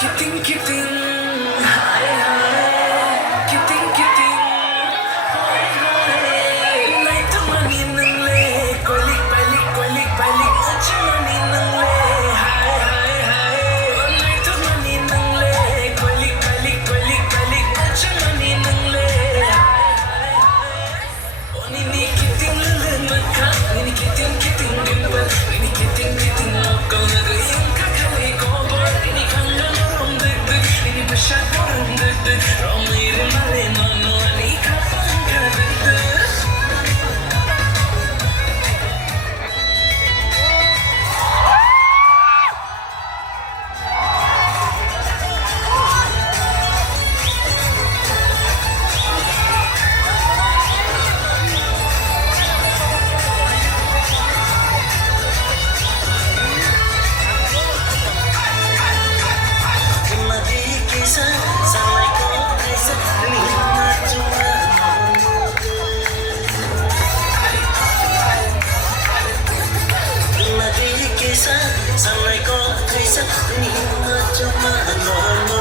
Kiting hai hai kiting hai hai nai tamani nang le kolik palik achamani nang le hai hai nai tamani nang le kolik achamani nang le hai oni ni kiting le makha ni kiting dimba ni kiting lokal na yung kakali ko bor ni kanga Romiri male nono ani kapang kadete Sanai ko thấy sắc nhìn mà cho mà nỗi